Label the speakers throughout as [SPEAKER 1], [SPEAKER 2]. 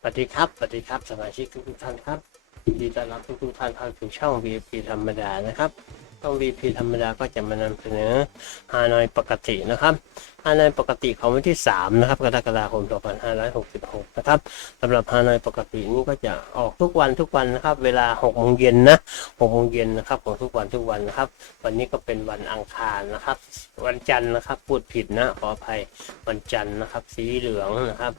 [SPEAKER 1] สวัสดีครับสวัสดีครับสมาชิกทุกท่านครับยินดีต้อนรับทุกท่านเข้าสู่ช่อง VIP ธรรมดานะครับช่อง VIP ธรรมดาก็จะมานำเสนอฮานอยปกตินะครับฮานอยปกติของวันที่3นะครับกรกฎาคม2566นะครับสำหรับฮานอยปกตินี้ก็จะออกทุกวันทุกวันนะครับ เวลา6โมงเย็นนะ6โมงเย็นนะครับของทุกวันทุกวันนะครับ วันนี้ก็เป็นวันอังคารนะครับ วันจันทร์นะครับพูดผิดนะขออภัยวันจันทร์นะครับ สีเหลืองนะครับ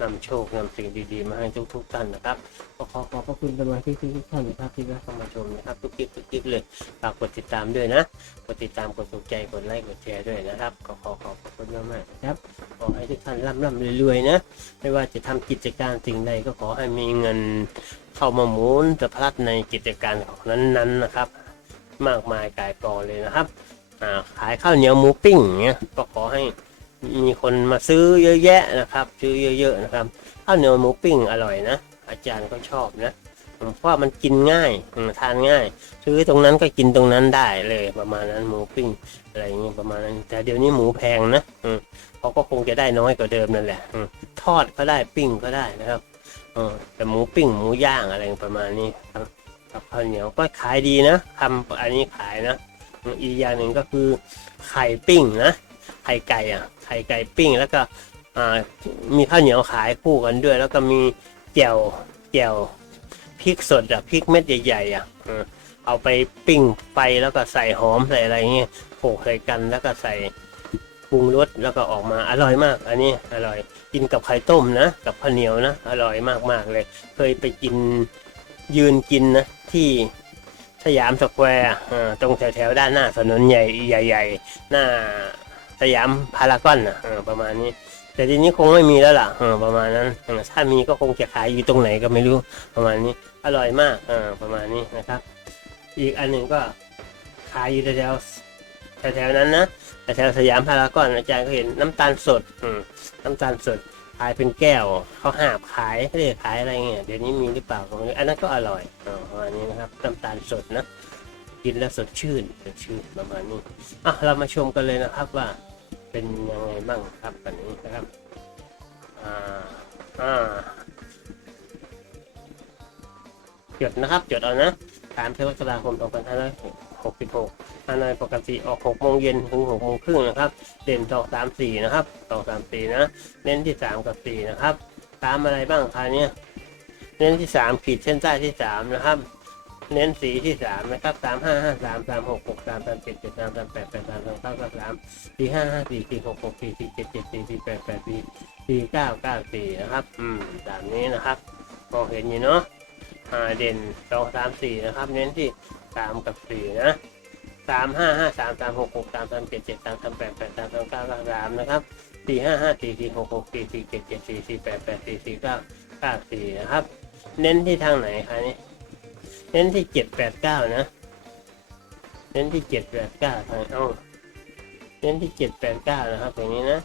[SPEAKER 1] นำโชคนำสิ่งดีๆ มาให้ทุกๆท่านนะครับก็ขอขอบพระคุณสมาชิกทุกๆท่านนะครับที่ได้เข้ามาชมนะครับทุกคลิปทุกคลิปเลยฝากกดติดตามด้วยนะกดติดตามกดถูกใจกดไลค์กดแชร์ด้วยนะครับก็ขอขอบคุณมากๆนะครับขอให้ทุกท่านร่ำร่ำรวยๆนะ ไม่ว่าจะทำกิจการสิ่งใดก็ขอให้มีเงินเข้ามาหมุนสะพัดในกิจการของนั้นๆนะครับ มากมายกายกองเลยนะครับขายข้าวเหนียวหมูปิ้งเงี้ยก็ขอให้ มีคนมาซื้อเยอะแยะนะครับ ซื้อเยอะ ๆนะครับข้าวเหนียวหมูปิ้งอร่อยนะ อาจารย์ก็ชอบนะเพราะมันกินง่ายทานง่าย ซื้อตรงนั้นก็กินตรงนั้นได้เลยประมาณนั้นหมูปิ้งอะไรอย่างเงี้ยประมาณนั้น แต่เดี๋ยวนี้หมูแพงนะอืมเขาก็คงจะได้น้อยกว่าเดิมนั่นแหละอทอดก็ได้ปิ้งก็ได้นะครับอแต่หมูปิ้งหมูย่างอะไรประมาณนี้ครับกับข้าวเหนียวก็ขายดีนะทำอันนี้ขายนะอีกอย่างหนึ่งก็คือไข่ปิ้งนะ ไข่ไก่อะไข่ไก่ปิ้ง แล้วก็มีข้าวเหนียวขายคู่กันด้วย แล้วก็มีแจ่วแจ่วพริกสดอะพริกเม็ดใหญ่ๆอะเอาไปปิ้งไปแล้วก็ใส่หอมใส่อะไรเงี้ยโขลกใส่กันแล้วก็ใส่ปรุงรสแล้วก็ออกมาอร่อยมาก อันนี้อร่อยกินกับไข่ต้มนะ กับข้าวเหนียวนะ อร่อยมากๆเลย เคยไปกินยืนกินนะ ที่สยามสแควร์ตรงแถวๆด้านหน้าถนนใหญ่ใหญ่ๆหน้า สยามพารากอนอะเออประมาณนี้ แต่ทีนี้คงไม่มีแล้วล่ะเออประมาณนั้นถ้ามีก็คงจะขายอยู่ตรงไหนก็ไม่รู้ประมาณนี้ อร่อยมากเออประมาณนี้นะครับ อีกอันหนึ่งก็ขายอยู่แถวแถวนั้นนะแถวสยามพารากอนอาจารย์ก็เห็นน้ำตาลสดอน้ำตาลสดขายเป็นแก้วเขาหาบขายเขาเรียกขายอะไรเงี้ยเดี๋ยวนี้มีหรือเปล่าก็ไม่รู้อันนั้นก็อร่อยออประมาณนี้นะครับน้ำตาลสดนะกินแล้วสดชื่นสดชื่นประมาณนี้อะเรามาชมกันเลยนะครับว่า เป็นยังไงบ้างครับอันนี้นะครับ อ่า อ่า จดนะครับ จดเอานะสามกรกฎาคม2566ฮานอยปกติออก6โมงเย็นถึง6โมงครึ่งนะครับ เด่นสองสามสี่นะครับสองสามสี่นะ เน้นที่สามกับสี่นะครับ ตามอะไรบ้างคราวเนี้ยเน้นที่สามขีดเส้นใต้ที่สามนะครับ เน้นสีที่สามนะครับสามห้าห้าสามสามหกหกสามสามเจ็ดเจ็ดสามสามแปดแปดสามสามเก้าเก้าสามสี่ห้าห้าสี่สี่หกหกสี่สี่เจ็ดเจ็ดสี่สี่แปดแปดสี่สี่เก้าเก้าสี่นะครับ อืมตามนี้นะครับมองเห็นอยู่เนาะอ่าเด่นสองสามสี่นะครับ เน้นที่สามกับสี่นะสามห้าห้าสามสามหกหกสามสามเจ็ดเจ็ดสามสามแปดแปดสามสามเก้าเก้าสามนะครับสี่ห้าห้าสี่สี่หกหกสี่สี่เจ็ดเจ็ดสี่สี่แปดแปดสี่สี่เก้าเก้าสี่นะครับ เน้นที่ทางไหนคะนี่ เน้นที่เจ็ดแปดเก้านะเน้นที่เจ็ดแปดเก้าทางเอ้าเน้นที่เจ็ดแปดเก้านะครับอย่างนี้นะ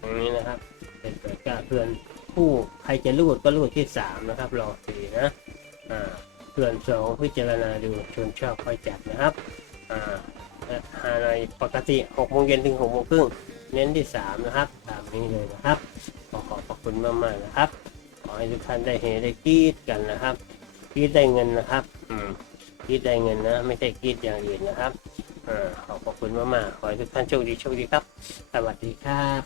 [SPEAKER 1] อย่างนี้นะครับเจ็ดแปดเก้าเพื่อนผู้ใครจะรูดก็รูดที่สามนะครับรอสี่นะอ่าเพื่อนสองพิจารณาดูชนชอบค่อยจัดนะครับอ่าหาในปกติหกโมงเย็นถึงหกโมงครึ่งเน้นที่สามนะครับตามนี้เลยนะครับขอขอบพระคุณมากๆนะครับ ขอให้ทุกท่านได้เฮได้กีดกันนะครับ กรีดได้เงินนะครับ อืมกรีดได้เงินนะ ไม่ใช่กรีดอย่างอื่นนะครับอ่าขอบพระคุณมากๆขอให้ทุกท่านโชคดีโชคดีครับ สวัสดีครับ